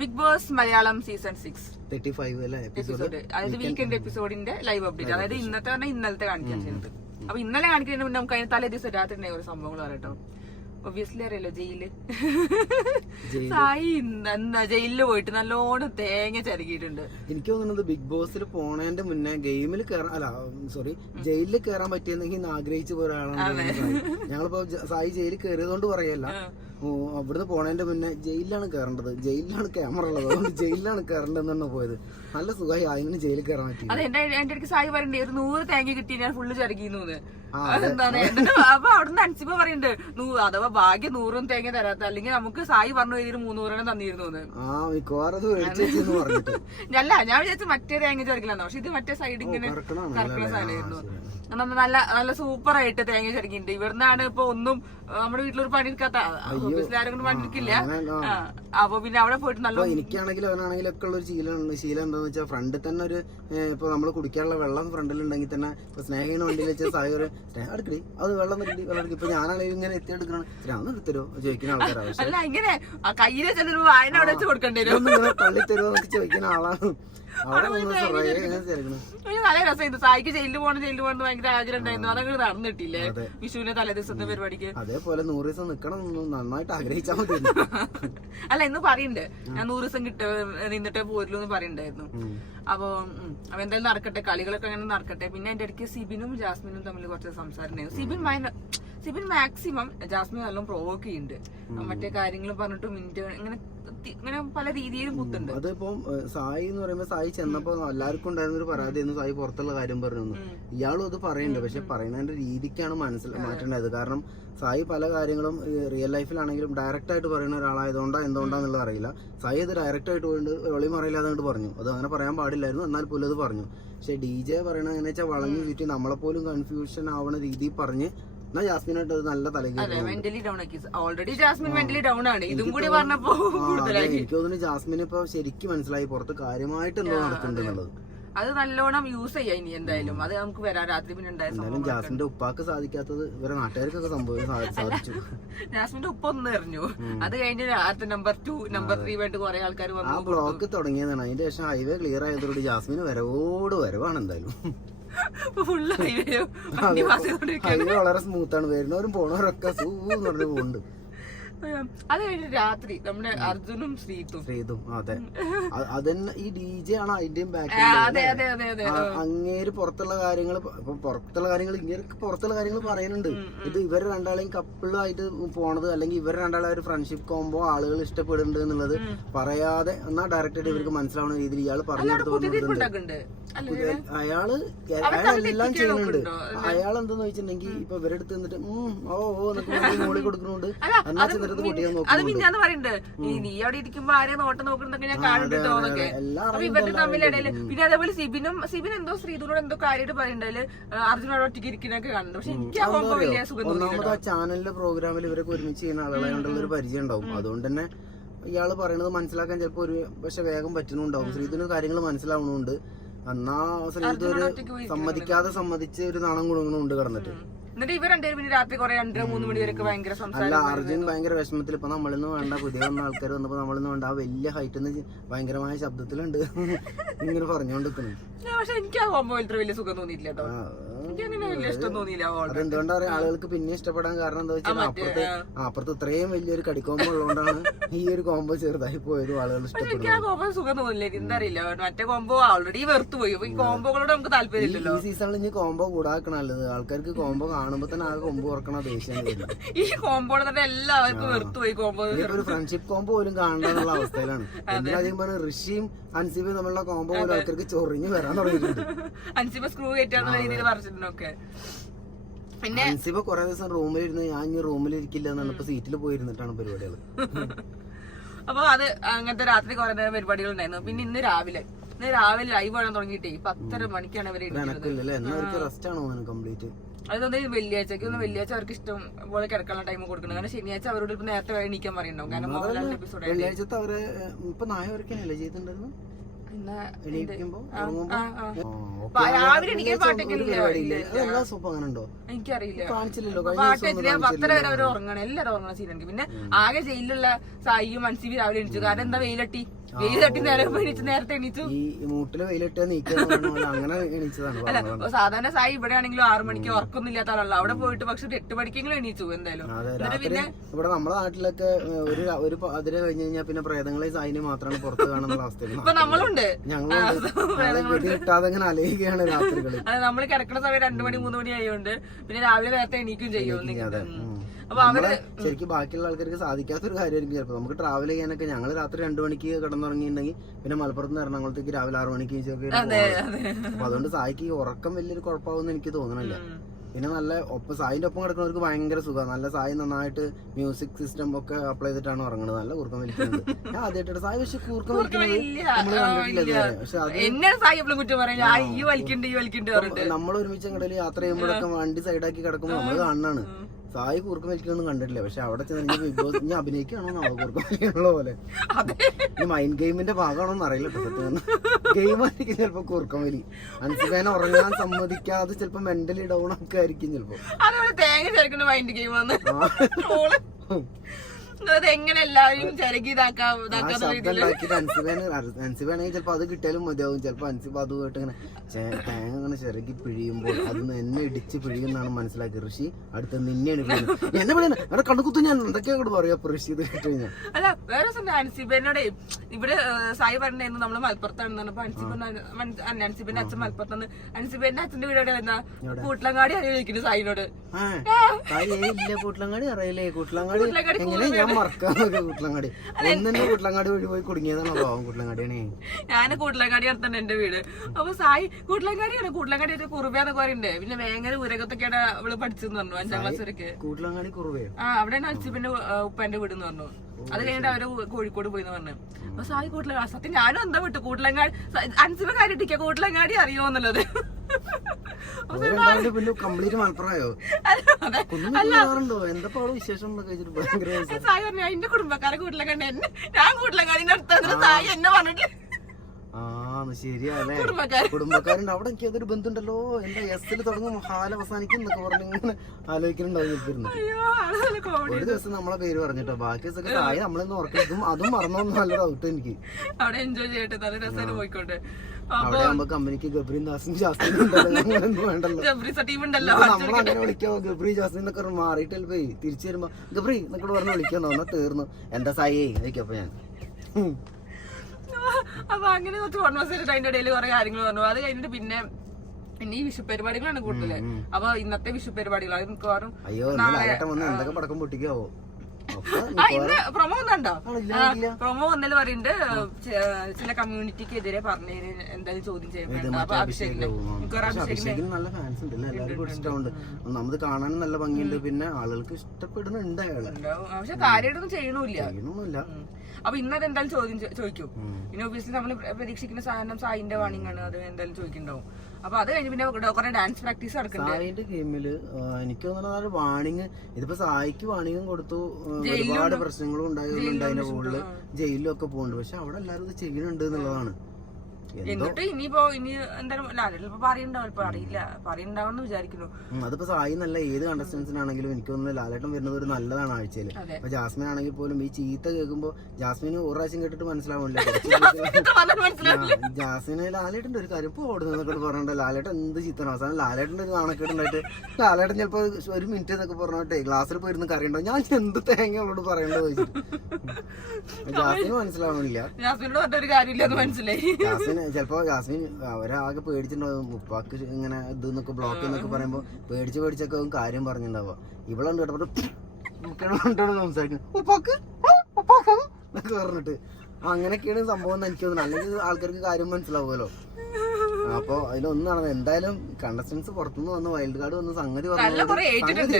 Big Boss Malayalam season 6 35 episode, അതായത് weekend എപ്പിസോഡിന്റെ live update. അതായത് ഇന്നത്തെ പറഞ്ഞാൽ ഇന്നലത്തെ കാണിക്കാൻ ചെയ്യുന്നത്. അപ്പൊ ഇന്നലെ കാണിക്കുന്നതിന് മുന്നേ നമുക്ക് അതിന് തലേ ദിവസം രാത്രി ഒരു സംഭവങ്ങൾ പറയട്ടോ. ഒബ്വിയസ്ലി അറിയാലോ, സായി ജയിലില് പോയിട്ട് നല്ലോണം തേങ്ങ ചരുകിയിട്ടുണ്ട്. എനിക്ക് തോന്നുന്നത് ബിഗ് ബോസിൽ പോണേന്റെ മുന്നേ ഗെയിമിൽ ജയിലിൽ കയറാൻ പറ്റിയെന്നെങ്കിൽ ആഗ്രഹിച്ചു പോയ ഒരാളാണ് ഞങ്ങളിപ്പോ. സായി ജയിലിൽ കയറിയതുകൊണ്ട് പറയല്ല, അവിടുന്ന് പോണേന്റെ മുന്നേ ജയിലിലാണ് കയറേണ്ടത്, ജയിലിലാണ് ക്യാമറ ഉള്ളത്, അതുകൊണ്ട് ജയിലിലാണ് കയറേണ്ടതെന്നാണ് പോയത്. നല്ല സുഖമായി അതിന് ജയിലിൽ കയറാൻ പറ്റി. അതെ, എന്റെ അടുത്ത് സായി പറയണ്ടേ ഒരു 100 തേങ്ങ കിട്ടി ഞാൻ ഫുള്ള് ചരകിന്നു. അതെന്താണ് അപ്പൊ അവിടുന്ന് അൻസിബ പറയുന്നുണ്ട്, അഥവാ ഭാഗ്യം 100 തേങ്ങ തരാത്ത, അല്ലെങ്കിൽ നമുക്ക് സായി പറഞ്ഞു കഴിഞ്ഞാൽ 300 തന്നിരുന്നു. അല്ല, ഞാൻ വിചാരിച്ചു മറ്റേ തേങ്ങ ചരക്കിലാണോ, പക്ഷെ ഇത് മറ്റേ സൈഡ് ഇങ്ങനെ കറക്കുന്ന സാധനമായിരുന്നു. നല്ല നല്ല സൂപ്പർ ആയിട്ട് തേങ്ങ ചരക്കിണ്ട്. ഇവിടുന്നാണ് ഇപ്പൊ ഒന്നും നമ്മുടെ വീട്ടിലൊരു പണിയെടുക്കാത്ത, ആരും കൊണ്ട് പണിയെടുക്കില്ല. അപ്പൊ പിന്നെ അവിടെ പോയിട്ട് നല്ല. എനിക്കാണെങ്കിലും അവനാണെങ്കിലും ഒക്കെ ഉള്ള ഒരു ശീലം എന്താന്ന് വെച്ചാൽ ഫ്രണ്ടിൽ തന്നെ ഒരു ഇപ്പൊ നമ്മള് കുടിക്കാനുള്ള വെള്ളം ഫ്രണ്ടിലുണ്ടെങ്കിൽ തന്നെ ഇപ്പൊ സ്നേഹിന് വണ്ടിയിൽ വെച്ചാൽ സായി ഒരു സ്നേഹം എടുക്കടി, അത് വെള്ളം എടുക്കും. ഇപ്പൊ ഞാനാണെങ്കിലും ഇങ്ങനെ എത്തിയെടുക്കണം, ഒന്ന് എടുത്തരോ ചോദിക്കുന്ന ആൾക്കാരാണ്. അല്ല, ഇങ്ങനെ കയ്യിലെ ചിലർ വായന അവിടെ വെച്ച് കൊടുക്കേണ്ടി വരും, തള്ളി തരുമോ എന്നൊക്കെ ചോദിക്കുന്ന ആളാണ്. നല്ല രസം. സായിക്ക് ജയിലിൽ പോകണം ഭയങ്കര ആഗ്രഹം ഉണ്ടായിരുന്നു, അതങ്ങനെ നടന്നിട്ടില്ലേ വിഷുവിന്റെ തലേ ദിവസത്തെ പരിപാടിക്ക്. അതേപോലെ 100 ദിവസം നിക്കണം, നന്നായിട്ട് ആഗ്രഹിച്ചാൽ മതി. അല്ല, ഇന്ന് പറയണ്ട് ഞാൻ 100 ദിവസം നിന്നിട്ടേ പോരുള്ളൂ എന്ന് പറയണ്ടായിരുന്നു. അപ്പൊ എന്തായാലും നടക്കട്ടെ, കളികളൊക്കെ അങ്ങനെ നടക്കട്ടെ. പിന്നെ എന്റെ ഇടയ്ക്ക് സിബിനും ജാസ്മിനും തമ്മിൽ കുറച്ച് സംസാരം ഉണ്ടായിരുന്നു. സിബിൻ മാക്സിമം ജാസ്മിൻ നല്ലോണം പ്രൊവോക്ക് ചെയ്യുന്നുണ്ട്, മറ്റേ കാര്യങ്ങൾ പറഞ്ഞിട്ട് മിനിറ്റ് ഇങ്ങനെ പല രീതിയിലും കുത്തുണ്ട്. അതിപ്പോ സായി എന്ന് പറയുമ്പോ സായി ചെന്നപ്പോ എല്ലാവർക്കും ഉണ്ടായിരുന്ന ഒരു പരാതിയായിരുന്നു, സായി പുറത്തുള്ള കാര്യം പറഞ്ഞു. ഇയാളും അത് പറയുന്നുണ്ട്, പക്ഷെ പറയുന്നതിന്റെ രീതിക്കാണ് മാറ്റേണ്ടത്. കാരണം സായി പല കാര്യങ്ങളും റിയൽ ലൈഫിലാണെങ്കിലും ഡയറക്റ്റ് ആയിട്ട് പറയുന്ന ഒരാളായതുകൊണ്ടാ എന്തുകൊണ്ടാന്നുള്ളത് അറിയില്ല. സായി അത് ഡയറക്റ്റ് ആയിട്ട് പോയിട്ട് വെളിയും അറിയില്ലാതെ കൊണ്ട് പറഞ്ഞു, അത് അങ്ങനെ പറയാൻ പാടില്ലായിരുന്നു, എന്നാൽ പോലും അത് പറഞ്ഞു. പക്ഷെ DJ പറയണത് എങ്ങനെ വെച്ചാൽ വളഞ്ഞു ചുറ്റി നമ്മളെപ്പോലും കൺഫ്യൂഷൻ ആവണ രീതിയിൽ പറഞ്ഞ് ജാസ്മിനായിട്ട് നല്ല മെന്റലി ഡൗൺ ആക്കി. ഓൾറെഡി ജാസ്മിൻ മെന്റലി ഡൗൺ ആണ്, ഇതും കൂടി പറഞ്ഞപ്പോ എനിക്ക് തോന്നുന്നു ജാസ്മിന് ഇപ്പൊ ശരിക്കും മനസ്സിലായി പുറത്ത് കാര്യമായിട്ട് എന്തോ നടക്കുന്നുണ്ടെന്നുള്ളത്. അത് നല്ലോണം യൂസ് ചെയ്യാം ഇനി എന്തായാലും. അത് നമുക്ക് വരാം രാത്രി. പിന്നെ എന്തായാലും ജാസ്മിന്റെ ഉപ്പാക്ക് സാധിക്കാത്തത് ഇവരെ നാട്ടുകാർക്കൊക്കെ സാധിച്ചു. ജാസ്മിന്റെ ഉപ്പ ഒന്ന് എറിഞ്ഞു, അത് കഴിഞ്ഞ് നമ്പർ 2 നമ്പർ 3 വേണ്ടി കുറെ ആൾക്കാർ വന്നു. ആ ബ്ലോക്ക് തുടങ്ങിയതാണ്, അതിന്റെ ശേഷം ഹൈവേ ക്ലിയർ ആയതോടുകൂടി ജാസ്മിന് വരവാണ് എന്തായാലും. ഹൈവേ വളരെ സ്മൂത്താണ്, വരുന്നവരും പോണവരൊക്കെ സൂന്ന് പറഞ്ഞു പോകുന്നുണ്ട്. അത് കഴിഞ്ഞ് രാത്രി നമ്മുടെ അർജുനും ശ്രീതും അതെ അതന്നെ ഈ DJ ആണ് അതിന്റെയും ബാക്കിൽ. അങ്ങേര് പുറത്തുള്ള കാര്യങ്ങൾ ഇങ്ങനെ പുറത്തുള്ള കാര്യങ്ങൾ പറയുന്നുണ്ട്. ഇത് ഇവർ രണ്ടാളെയും കപ്പിളായിട്ട് പോണത്, അല്ലെങ്കിൽ ഇവർ രണ്ടാളെ ഒരു ഫ്രണ്ട്ഷിപ്പ് കോമ്പോ ആളുകൾ ഇഷ്ടപ്പെടുന്നുണ്ട് എന്നുള്ളത് പറയാതെ എന്നാ ഡയറക്റ്റ് ആയിട്ട് ഇവർക്ക് മനസ്സിലാവുന്ന രീതിയിൽ ഇയാൾ പറഞ്ഞെടുത്ത് അയാളെല്ലാം ചെയ്യുന്നുണ്ട്. അയാൾ എന്താന്ന് വെച്ചിട്ടുണ്ടെങ്കിൽ ഇപ്പൊ ഇവരുടെ അടുത്ത് നിന്നിട്ട് എന്നൊക്കെ മോളി കൊടുക്കുന്നുണ്ട്. എന്നാ ചെന്നിട്ട് പൊട്ടിക്കാൻ നോക്കുന്നുണ്ട്. നീ അവിടെ ഇരിക്കുമ്പോ ആരെ നോട്ടം നോക്കുന്നൊക്കെ ഞാൻ കാണുന്നുണ്ടോ എന്നൊക്കെ ഇവരുടെ തമ്മിലിടയില്. പിന്നെ അതേപോലെ സിബിൻ എന്തോ ശ്രീധുനോട് എന്തോ കാര്യമായിട്ട് പറയുന്നുണ്ട്, അർജുനോട് ഒറ്റയ്ക്ക് ഇരിക്കുന്നൊക്കെ കാണുന്നുണ്ട്. പക്ഷെ എനിക്ക് വലിയ സുഖം. ഒന്നാമത് ആ ചാനലിലെ പ്രോഗ്രാമിൽ ഇവരൊക്കെ ഒരുമിച്ച് ചെയ്യുന്ന ആളുകളെ കണ്ടുള്ള ഒരു പരിചയം ഉണ്ടാവും. അതുകൊണ്ട് തന്നെ ഇയാള് പറയണത് മനസ്സിലാക്കാൻ ചിലപ്പോ പക്ഷെ വേഗം പറ്റുന്നുണ്ടാവും. ശ്രീധുന് കാര്യങ്ങൾ മനസ്സിലാവണുണ്ട്. എന്നാ ശ്രീധു ഒരു സമ്മതിച്ച് ഒരു നാണം കുണുങ്ങണുണ്ട് കിടന്നിട്ട്. എന്നിട്ട് ഇവർ രണ്ടുപേരും പിന്നെ രാത്രി 2-3 മണി വരെയൊക്കെ ഭയങ്കര സംസാരം. അല്ല, അർജുൻ ഭയങ്കര വിഷമത്തിൽ. ഇപ്പൊ നമ്മളിന്ന് വേണ്ട പുതിയ വന്ന ആൾക്കാർ വന്നപ്പോ നമ്മളിന്ന് വേണ്ട ആ വലിയ ഹൈറ്റിൽ ഭയങ്കരമായ ശബ്ദത്തിലുണ്ട് ഇങ്ങനെ പറഞ്ഞുകൊണ്ടിരിക്കുന്നു. പക്ഷെ എനിക്ക് ആ കോമ്പോ ഇത്ര വലിയ സുഖം തോന്നിയില്ല കേട്ടോ. അതെന്തുകൊണ്ടാ ആളുകൾക്ക് പിന്നെ ഇഷ്ടപ്പെടാൻ കാരണം എന്താ വെച്ചാൽ അപ്പുറത്ത് ഇത്രയും വലിയൊരു കടിക്കോമ്പോ ഉള്ളതുകൊണ്ടാണ് ഈ ഒരു കോമ്പോ ചെറുതായി പോയതും ആളുകൾ ഇഷ്ടപ്പെടുന്നത്. സുഖം തോന്നില്ല, എന്താ അറിയില്ല. മറ്റേ കോമ്പോ ഓൾറെഡി വെറുത്തു പോയി. ഈ കോമ്പോകളോട് നമുക്ക് താല്പര്യമില്ലല്ലോ. ഈ സീസണിൽ ഇനി കോമ്പോ കൂടാക്കണം നല്ലത്. ആൾക്കാർക്ക് കോമ്പോ കാണുമ്പോ തന്നെ ആകെ കൊമ്പ് തുറക്കണ ദേഷ്യം. ഈ കോമ്പോടെ തന്നെ എല്ലാവർക്കും വെറുത്തു പോയി. കോമ്പോ ഒരു ഫ്രണ്ട്ഷിപ്പ് കോമ്പോ പോലും കാണാനുള്ള അവസ്ഥയിലാണ്. എന്തിനധികം പറഞ്ഞ ഋഷിയും അൻസിബയും തമ്മിലുള്ള കോമ്പോ പോലും ആൾക്കാർക്ക് ചൊറിഞ്ഞ് വരാൻ തുടങ്ങിയിട്ടുണ്ട്. അൻസിബ സ്ക്രൂ കയറ്റാന്നുള്ള രീതിയിൽ പറഞ്ഞിട്ടുണ്ടൊക്കെ. പിന്നെ അൻസിബ കുറെ ദിവസം റൂമിലിരുന്ന് ഞാൻ ഇനി റൂമിലിരിക്കില്ല എന്നാണ് ഇപ്പൊ സീറ്റിൽ പോയിരുന്നിട്ടാണ് പരിപാടികൾ. അപ്പൊ അത് അങ്ങനത്തെ രാത്രി കുറെ നേരം പരിപാടികൾ ഉണ്ടായിരുന്നു. പിന്നെ ഇന്ന് രാവിലെ ലൈവ് കാണാൻ തുടങ്ങിയിട്ടേ 10:30 മണിക്കാണ് അവര് അതൊന്നും വെള്ളിയാഴ്ച അവർക്ക് ഇഷ്ടം പോലെ കിടക്കാനുള്ള ടൈം കൊടുക്കണം. കാരണം ശനിയാഴ്ച അവരോട് ഇപ്പൊ നേരത്തെ എണീക്കാൻ പറയുന്നുണ്ടാവും. കാരണം മോഹൻലാലിന്റെ എപ്പിസോഡ് വെള്ളിയാഴ്ചത്തെ അവര് ഇപ്പൊ നായവർക്കല്ലേ ചെയ്തിട്ടുണ്ടായിരുന്നു. എനിക്കറിയില്ല. പാട്ട് 10:00 വരെ അവർ ഉറങ്ങണം, എല്ലാവരും ഉറങ്ങണ സീനുണ്ട്. പിന്നെ ആകെ ജയിലിലുള്ള സായിയും അൻസിബി രാവിലെ എണീച്ചു. കാരണം എന്താ വെയിലട്ടി വെയിൽ തട്ടി നേരത്തെ എണീച്ചു. ഈ മൂട്ടില് വെയിലിട്ട് നീക്കുന്ന അങ്ങനെ എണീച്ചതാണ്. അല്ല സാധാരണ സായി ഇവിടെ ആണെങ്കിലും 6 മണിക്ക് ഉറക്കൊന്നും ഇല്ലാത്ത ആളല്ല. അവിടെ പോയിട്ട് പക്ഷെ 8 മണിക്കെങ്കിലും എണീച്ചു എന്തായാലും. പിന്നെ ഇവിടെ നമ്മുടെ നാട്ടിലൊക്കെ ഒരു അതിരെ കഴിഞ്ഞ് കഴിഞ്ഞാൽ പിന്നെ പ്രേതങ്ങളെ സായിനെ മാത്രമാണ് പുറത്ത് കാണുന്ന അവസ്ഥ. ഇപ്പൊ നമ്മളുണ്ട്, ഞങ്ങളുണ്ട് കിട്ടാതെ അങ്ങനെ അലയുകയാണ് രാത്രികളിൽ. അത് നമ്മൾ കിടക്കുന്ന സമയം 2 മണി 3 മണി ആയതുകൊണ്ട് പിന്നെ രാവിലെ നേരത്തെ എണീക്കും ചെയ്യും. അപ്പൊ അവര് ശരിക്കും ബാക്കിയുള്ള ആൾക്കാർക്ക് സാധിക്കാത്തൊരു കാര്യമായിരിക്കും ചിലപ്പോൾ. നമുക്ക് ട്രാവൽ ചെയ്യാനൊക്കെ ഞങ്ങൾ രാത്രി 2 മണിക്ക് കിടന്നുറങ്ങിയിട്ടുണ്ടെങ്കിൽ പിന്നെ മലപ്പുറത്ത് നിന്ന് എറണാകുളത്തേക്ക് രാവിലെ 6 മണിക്ക് അപ്പൊ അതുകൊണ്ട് സായിക്ക് ഉറക്കം വലിയൊരു കുഴപ്പമാവുമെന്ന് എനിക്ക് തോന്നണില്ല. പിന്നെ നല്ല സായിന്റെ ഒപ്പം കിടക്കുന്നവർക്ക് ഭയങ്കര സുഖമാണ്. നല്ല സായി നന്നായിട്ട് മ്യൂസിക് സിസ്റ്റം ഒക്കെ അപ്ലൈ ചെയ്തിട്ടാണ് ഉറങ്ങുന്നത്. നല്ല കൂർക്കം വലിക്കുന്നത് ഞാൻ ആദ്യമായിട്ട് സായി. പക്ഷെ കൂർക്കം വലിക്കുന്നത് നമ്മള് കണ്ടിട്ടില്ല. പക്ഷെ അത് നമ്മൾ ഒരുമിച്ച് എങ്ങോട്ടും യാത്ര ചെയ്യുമ്പോഴൊക്കെ വണ്ടി സൈഡാക്കി കിടക്കുമ്പോൾ നമ്മള് കാണാണ്. സായി കൂർക്കം വലിക്കൊന്നും കണ്ടിട്ടില്ല. പക്ഷെ അവിടെ ചെന്ന് ബിഗ് ബോസ് ഇനി അഭിനയിക്കുകയാണോ നാളെ കൂർക്കം വലിക്കാനുള്ള പോലെ. ഈ മൈൻഡ് ഗെയിമിന്റെ ഭാഗമാണോന്ന് അറിയില്ല. സത്യം ഗെയിം ആയിരിക്കും ചിലപ്പോ കൂർക്കം വലി. അൻസിബേനെ ഉറങ്ങാൻ സമ്മതിക്കാതെ ചിലപ്പോ മെന്റലി ഡൗൺ ഒക്കെ ആയിരിക്കും ചിലപ്പോ. എങ്ങനെ എല്ലാവരും അൻസിബാണെങ്കിൽ ചിലപ്പോ അത് കിട്ടിയാലും മതിയാവും. ചിലപ്പോ അൻസിബ് അതുമായിട്ട് ഇങ്ങനെ തേങ്ങ ഇങ്ങനെ ചിരകി പിഴിയുമ്പോൾ അത് എന്നെ ഇടിച്ച് പിഴിയുന്നാണ് മനസ്സിലാക്കി. ഋഷി അടുത്ത് നിന്നെയാണ് എന്നെ പറയുന്നത് അവിടെ കണ്ടുകുത്തു. ഞാൻ എന്തൊക്കെയാ കൂടെ പറയാ ഋഷി ഇത് കേട്ട് കഴിഞ്ഞാൽ. അല്ല വേറെ അൻസിബേനോടെ ഇവിടെ സായി പറഞ്ഞായിരുന്നു നമ്മള് മലപ്പുറത്താണെന്ന് പറഞ്ഞപ്പോ അൻസിബിന്റെ അച്ഛൻ മലപ്പുറത്താണ്. അൻസിബേന്റെ അച്ഛന്റെ വീട് എവിടെയാ? കൂട്ടലങ്ങാടി അറിയിക്കുന്നു സായിനോട്. കൂട്ടലങ്ങാടി അറിയില്ലേ? കൂട്ടലങ്ങാടി എങ്ങനെ ഞാൻ മറക്കാന്നൊക്കെ. കൂട്ടലങ്ങാടി ഒന്നെ കൂട്ടലങ്ങാടി വഴി പോയി കുടുങ്ങിയതാണ്. പാവം കൂട്ടലങ്ങാടിയാണേ. ഞാൻ കൂട്ടലങ്ങാടി അടുത്തന്നെ എന്റെ വീട്. അപ്പൊ സായി കൂട്ടലങ്ങാടിയാണ്. കൂട്ടലങ്ങാടി ഒരു കുറുബയാന്നൊക്കെ പറയണ്ടേ. പിന്നെ ഭയങ്കര ഉരകത്തൊക്കെയാണ് അവള് പഠിച്ചെന്ന് പറഞ്ഞു 5ാം ക്ലാസ് വരെയൊക്കെ. കൂട്ടലങ്ങാടി കുറുവയോ? അവിടെയാണ് അൻസിബിന്റെ ഉപ്പാന്റെ വീട് എന്ന് പറഞ്ഞു. അത് കഴിഞ്ഞിട്ട് അവര് കോഴിക്കോട് പോയിന്ന് പറഞ്ഞു. അപ്പൊ സായി കൂട്ടലങ്ങാടി സത്യം ഞാനും എന്താ വിട്ടു കൂട്ടലങ്ങാടി അൻസിബ കാര്യട്ടിക്ക കൂട്ടലങ്ങാടി അറിയോന്നുള്ളത്. പിന്നെ കംപ്ലീറ്റ് മലപ്പുറമായോ? എന്തപ്പോ വിശേഷം സായി പറഞ്ഞു എന്റെ കുടുംബക്കാരെ കൂട്ടലങ്ങാടി ഞാൻ കൂട്ടലങ്ങാടിന്റെ അടുത്ത് സായി എന്നെ പറഞ്ഞിട്ട്. ശരിയല്ലേ? കുടുംബക്കാരുണ്ട് അവിടെ. എനിക്ക് അതൊരു ബന്ധുണ്ടല്ലോ. എന്റെ എസ്സിൽ തുടങ്ങും ഹാല അവസാനിക്കും എന്നൊക്കെ പറഞ്ഞ് ഇങ്ങനെ ആലോചിക്കുന്നുണ്ടായിരുന്നു. ഒരു ദിവസം നമ്മളെ പേര് പറഞ്ഞിട്ടോ. ബാക്കി ദിവസമൊക്കെ സായി നമ്മളെന്ന് ഓർക്കും. അതും മറന്നോന്ന് നല്ല ഡൗട്ട് എനിക്ക്. അവിടെ എൻജോയ് ചെയ്യട്ടെ, നല്ല രസം പോയിക്കോട്ടെ. അവിടെ ആകുമ്പോ കമ്പനിക്ക് ഗബ്രിയും ദാസും ജാസ്മിനും വേണ്ടല്ലോ. നമ്മളങ്ങനെ വിളിക്കാവോ ഗബ്രി ജാസ്മിൻ എന്നൊക്കെ മാറിയിട്ട് പോയി തിരിച്ചു വരുമ്പോ ഗബ്രി എന്നൊക്കെ പറഞ്ഞ് വിളിക്കാന്നോ എന്നാ തീർന്നു. എന്താ സായി ചോദിക്കപ്പോ ഞാൻ. അപ്പൊ അങ്ങനെ കുറച്ച് കോൺവെർസേഷൻ അതിന്റെ ഇടയിൽ കുറെ കാര്യങ്ങൾ പറഞ്ഞു. അത് കഴിഞ്ഞിട്ട് പിന്നെ ഈ വിഷു പരിപാടികളാണ് കൂടുതല്. അപ്പൊ ഇന്നത്തെ വിഷു പരിപാടികൾ അത് മിക്കവാറും എന്തൊക്കെ പടക്കം പൊട്ടിക്കാവോ? ഇന്ന് പ്രൊമോ വന്നുണ്ടോ? പ്രൊമോ വന്നല് പറയുന്നുണ്ട് ചില കമ്മ്യൂണിറ്റിക്ക് എതിരെ പറഞ്ഞതിന് എന്തായാലും ചോദ്യം ചെയ്യപ്പെടുന്നുണ്ട്. അപ്പൊ അഭിഷേകിന് നല്ല ഫാൻസ് ഉണ്ട്. എല്ലാവർക്കും ഇഷ്ടമുണ്ട്. ഒന്നാമത് കാണാനും നല്ല ഭംഗിയുണ്ട്. പിന്നെ ആളുകൾക്ക് ഇഷ്ടപ്പെടുന്നുണ്ട് അയാള്. പക്ഷെ കാര്യമായിട്ടൊന്നും ചെയ്യണമില്ല. അപ്പൊ ഇന്നത് എന്തായാലും ചോദിക്കും. പിന്നെ ഒബിയസ്ലി നമ്മൾ പ്രതീക്ഷിക്കുന്ന സാധനം സായിന്റെ വാണിംഗ് ആണ്. അത് എന്തായാലും ചോദിക്കുന്നുണ്ടാവും. അപ്പൊ അത് കഴിഞ്ഞ് പിന്നെ കുറെ ഡാൻസ് പ്രാക്ടീസ് നടക്കുന്നുണ്ട്. സായിന്റെ ഗെയിമില് എനിക്ക് തോന്നുന്നത് വാണിംഗ് ഇതിപ്പോ സായിക്ക് വാണിംഗും കൊടുത്തു. ഒരുപാട് പ്രശ്നങ്ങളും ഉണ്ടായതുകൊണ്ട് അതിന്റെ മുകളില് ജയിലിലും ഒക്കെ പോകുന്നുണ്ട്. പക്ഷെ അവിടെ എല്ലാരും ഇത് ചെയ്യുന്നുണ്ട് എന്നുള്ളതാണ്. എന്നിട്ട് ഇനിയിപ്പോ എന്തായാലും ലാലേട്ടൻ പറയുന്നുണ്ടാവും. അറിയില്ല, പറയുന്നുണ്ടാവെന്ന് വിചാരിക്കുന്നു. അതിപ്പോ സായി നല്ല ഏത് കണ്ടസ്റ്റൻസിനാണെങ്കിലും എനിക്ക് തോന്നുന്നത് ലാലേട്ടൻ വരുന്നത് ഒരു നല്ലതാണ് ആഴ്ചയിൽ. അപ്പൊ ജാസ്മിൻ ആണെങ്കിൽ പോലും ഈ ചീത്ത കേൾക്കുമ്പോ ജാസ്മിന് ഒരു പ്രാവശ്യം കേട്ടിട്ട് മനസ്സിലാവില്ല. ജാസ്മിന് ലാലേട്ടന്റെ ഒരു കാര്യം ഇപ്പൊ അവിടെ നിന്നൊക്കെ പറഞ്ഞിട്ട് ലാലേട്ടൻ എന്ത് ചീത്തണം. അവസാനം ലാലേട്ടന്റെ ഒരു നാണക്കേടുണ്ടായിട്ട് ലാലേട്ടൻ ചിലപ്പോ 1 മിനിറ്റ് എന്നൊക്കെ പറഞ്ഞിട്ടേ ക്ലാസ്സിൽ പോയിരുന്ന് കറിയുണ്ടോ ഞാൻ എന്ത് തേങ്ങ അവളോട് പറയേണ്ടത് ചോദിച്ചിട്ട് ജാസ്മിന് മനസ്സിലാവണില്ല. ജാസ്മിൻ ചിലപ്പോ ജാസ്മിൻ അവരാകെ പേടിച്ചിട്ടുണ്ടാവും. ഉപ്പാക്ക് ഇങ്ങനെ ഇത് എന്നൊക്കെ ബ്ലോക്ക് എന്നൊക്കെ പറയുമ്പോ പേടിച്ചൊക്കെ കാര്യം പറഞ്ഞിട്ടുണ്ടാവുക. ഇവളുണ്ട് കേട്ടോ സംസാരിക്കുന്നത് ഉപ്പാക്ക് എന്നൊക്കെ പറഞ്ഞിട്ട്. അങ്ങനെയൊക്കെയാണ് സംഭവം എനിക്ക് തോന്നുന്നത്. അല്ലെങ്കിൽ ആൾക്കാർക്ക് കാര്യം മനസ്സിലാവുമല്ലോ. അപ്പൊ അതിലൊന്നും നടന്നത് എന്തായാലും കണ്ടസ്റ്റൻസ് പുറത്തുനിന്ന് വന്ന് വൈൽഡ് കാർഡ് വന്ന് സംഗതി പറഞ്ഞിട്ടുണ്ട്.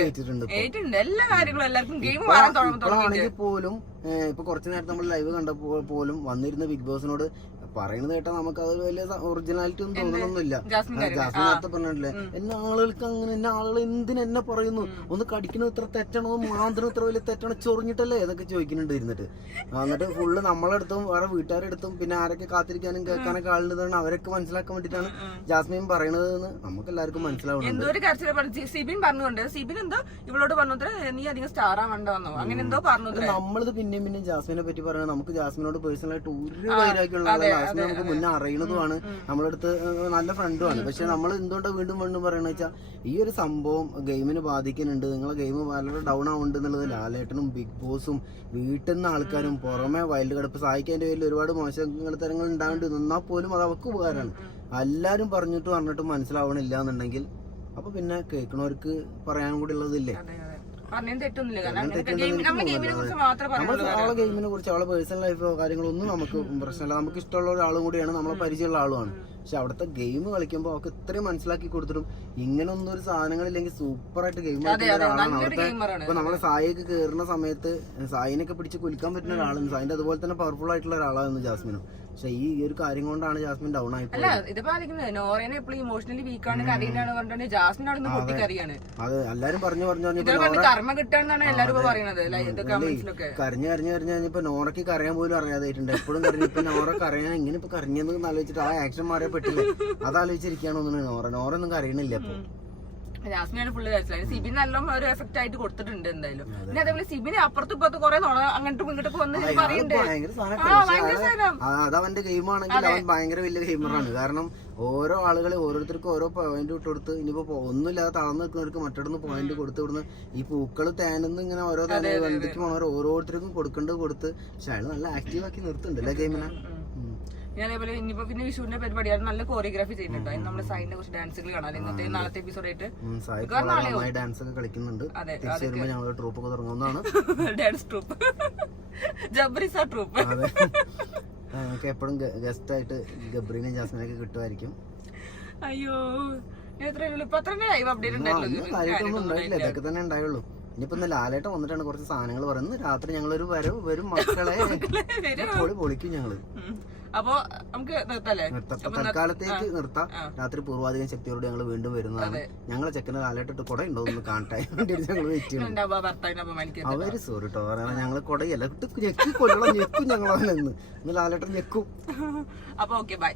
പോലും ഇപ്പൊ കുറച്ചു നേരത്തെ നമ്മൾ ലൈവ് കണ്ടപ്പോൾ പോലും വന്നിരുന്ന ബിഗ് ബോസിനോട് പറയുന്നത് കേട്ടാ നമുക്ക് അത് വലിയ ഒറിജിനാലിറ്റി ഒന്നും തോന്നണമെന്നില്ല. ജാസ്മിൻ നേരത്തെ പറഞ്ഞിട്ടില്ലേ എന്നെ ആളുകൾക്ക് അങ്ങനെ എന്നെ ആളുകൾ എന്തിനെന്നെ പറയുന്നു, ഒന്ന് കടിക്കുന്നത് ഇത്ര തെറ്റണോ, മാന്തണം ഇത്ര വലിയ തെറ്റണോ, ചൊറിഞ്ഞിട്ടല്ലേ എന്നൊക്കെ ചോദിക്കുന്നുണ്ട് ഇരുന്നിട്ട്. എന്നിട്ട് ഫുള്ള് നമ്മളെടുത്തും വേറെ വീട്ടുകാരെടുത്തും പിന്നെ ആരൊക്കെ കാത്തിരിക്കാനും കേൾക്കാനൊക്കെ ആളുള്ളതാണ് അവരൊക്കെ മനസ്സിലാക്കാൻ വേണ്ടിയിട്ടാണ് ജാസ്മിൻ പറയണതെന്ന് നമുക്ക് എല്ലാവർക്കും മനസ്സിലാവുന്നുണ്ട്. സിബിൻ പറഞ്ഞുകൊണ്ട് സിബിൻ എന്തോ ഇവളോട് പറഞ്ഞത് നീ അധികം സ്റ്റാർ ആവണ്ടോ അങ്ങനെ എന്തോ പറഞ്ഞത്. നമ്മളിത് പിന്നെയും ജാസ്മിനെ പറ്റി പറയുന്നത് നമുക്ക് ജാസ്മിനോട് പേഴ്സണലായിട്ട് ഒരു വൈരാഗ്യമുള്ള ജാസ്മിൻ നമുക്ക് മുന്നേ അറിയണതുമാണ്, നമ്മളടുത്ത് നല്ല ഫ്രണ്ടുമാണ്. പക്ഷെ നമ്മൾ എന്തുകൊണ്ടാണ് വീണ്ടും വീണ്ടും പറയണെന്ന് വെച്ചാൽ ഈ ഒരു സംഭവം ഗെയിമിന് ബാധിക്കുന്നുണ്ട്, നിങ്ങളെ ഗെയിം വളരെ ഡൗൺ ആവുന്നുണ്ട് എന്നുള്ളത് ലാലേട്ടനും ബിഗ് ബോസും വീട്ടിൽ നിന്ന് ആൾക്കാരും പുറമെ വൈൽഡ് കിടപ്പ് സഹായിക്കാൻ്റെ പേരിൽ ഒരുപാട് മോശത്തരങ്ങൾ ഉണ്ടാവേണ്ടി നിന്നാൽ പോലും അത് അവർക്ക് ഉപകാരമാണ്. എല്ലാവരും പറഞ്ഞിട്ടും മനസ്സിലാവണില്ല എന്നുണ്ടെങ്കിൽ അപ്പൊ പിന്നെ കേൾക്കണവർക്ക് പറയാൻ കൂടി ഉള്ളതില്ലേ. നമ്മൾ അവളെ ഗെയിമിനെ കുറിച്ച് അവളെ പേഴ്സണൽ ലൈഫോ കാര്യങ്ങളൊന്നും നമുക്ക് പ്രശ്നമില്ല, നമുക്ക് ഇഷ്ടമുള്ള ഒരാളും കൂടിയാണ്, നമ്മളെ പരിചയമുള്ള ആളുമാണ്. പക്ഷെ അവിടുത്തെ ഗെയിം കളിക്കുമ്പോൾ അവർക്ക് ഇത്രയും മനസ്സിലാക്കി കൊടുത്തിട്ടും ഇങ്ങനെ ഒന്നും ഒരു സാധനങ്ങളില്ലെങ്കിൽ സൂപ്പറായിട്ട് ഗെയിം കളിക്കുന്ന ഒരാളാണ്. അവിടുത്തെ ഇപ്പൊ നമ്മളെ സായിക്ക് കയറുന്ന സമയത്ത് സായിനൊക്കെ പിടിച്ച് കുലിക്കാൻ പറ്റുന്ന ഒരാളാണ്, സായിന്റെ അതുപോലെ തന്നെ പവർഫുൾ ആയിട്ടുള്ള ഒരാളായിരുന്നു ജാസ്മിനും. പക്ഷെ ഈ ഒരു കാര്യം കൊണ്ടാണ് ജാസ്മിൻ ഡൗൺ ആയിട്ട് നോറേനെ എപ്പോഴും ഇമോഷണലി വീക്കാണ് കരയിലാണ് പറഞ്ഞിട്ട് ജാസ്മിൻ അവിടെ നിന്ന് പൊട്ടിക്കറിയാണ്. അത് എല്ലാരും പറഞ്ഞു കർമ്മ കിട്ടാന്നാണ് എല്ലാരും പറയുന്നത്. കരഞ്ഞു കഴിഞ്ഞപ്പോ നോറയ്ക്ക് കരയാൻ പോലും അറിയാതായിട്ടുണ്ട്, എപ്പോഴും കരഞ്ഞു. ഇപ്പൊ നോറ കരയാൻ എങ്ങനെ ഇപ്പൊ കരഞ്ഞെന്ന് ആലോചിച്ചിട്ട് ആ ആക്ഷൻ മാറിയ പെട്ടില്ല, അതാലോചിച്ചിരിക്കുകയാണെന്ന് നോറൊന്നും കരയണില്ല ഇപ്പൊ. ജാസ്മിനാണ് ഫുള്ള് കഴിച്ചത്. സിബിൻ നല്ല ഒരു എഫക്ട് ആയിട്ട് കൊടുത്തിട്ടുണ്ട് എന്തായാലും. പിന്നെ അതേപോലെ സിബിന് അപ്പുറത്തും ഇപ്പുറത്ത് കുറെ അങ്ങോട്ടും ഇങ്ങോട്ടൊക്കെ വന്ന് അതവന്റെ ഗെയിമാണെങ്കിൽ അവൻ ഭയങ്കര വലിയ ഗെയിമറാണ്. കാരണം ഓരോ ആളുകളെ ഓരോരുത്തർക്കും ഓരോ പോയിന്റ് ഇട്ട് കൊടുത്ത് ഇനിയിപ്പോ ഒന്നുമില്ലാതെ തളർന്നു നിൽക്കുന്നവർക്ക് മറ്റൊന്ന് പോയിന്റ് കൊടുത്ത് വിടുന്ന ഈ പൂക്കള് തേനെന്ന് ഇങ്ങനെ ഓരോ തേനെ വണ്ടിക്ക് പോണവർ ഓരോരുത്തർക്കും കൊടുക്കേണ്ടത് കൊടുത്ത്. പക്ഷെ അയാൾ നല്ല ആക്റ്റീവ് ആക്കി നിർത്തുന്നുണ്ടല്ലേ ഗെയിമിനെ. ഞാൻ അതേപോലെ ഇനിയിപ്പോ പിന്നെ വിഷുവിന്റെ പരിപാടിയാണ്, നല്ല കോറിയോഗ്രാഫി ചെയ്യുന്നുണ്ടോ നമ്മുടെ സൈഡിനെ കുറച്ച് ഡാൻസുകൾ കാണാൻ ഇന്നത്തെ നാളത്തെ എപ്പിസോഡായിട്ട് ഡാൻസ് ഒക്കെ കളിക്കുന്നുണ്ട്. ട്രൂപ്പ് ഒക്കെ തുടങ്ങുന്നതാണ്, ഡാൻസ് ട്രൂപ്പ്, ജബ്രിസ ട്രൂപ്പ്. നമുക്ക് എപ്പോഴും ഗസ്റ്റ് ആയിട്ട് ഗബ്രീനും ജാസ്മിനൊക്കെ കിട്ടുമായിരിക്കും. അയ്യോ കാര്യമായിട്ടൊന്നും ഉണ്ടായില്ല, ഇതൊക്കെ തന്നെ ഉണ്ടായുള്ളൂ. ഇനിയിപ്പോ ഇന്ന് ലാലേട്ടൻ വന്നിട്ടാണ് കുറച്ച് സാധനങ്ങൾ പറയുന്നത്. രാത്രി ഞങ്ങളൊരു വരും മക്കളെ പൊളിക്കും ഞങ്ങള്. അപ്പൊ നമുക്ക് തൽക്കാലത്തേക്ക് നിർത്താം. രാത്രി പൂർവാധികം ശക്തിയോട് ഞങ്ങൾ വീണ്ടും വരുന്നതാണ്. ഞങ്ങളെ ചെക്കനെ ലാലേട്ടിട്ട് കുട ഉണ്ടോ എന്ന് കാണട്ടെ വേണ്ടിയിട്ട് ഞങ്ങൾ വെയിറ്റ് ചെയ്യണം. അവര് സോറി കേട്ടോ, ഞങ്ങള് കുടയല്ല ഞെക്കി കൊല്ലണം, ഞെക്കും ഞങ്ങളെ ഇന്ന് ലാലേട്ടൻ ഞെക്കും. അപ്പൊ ഓക്കെ ബൈ.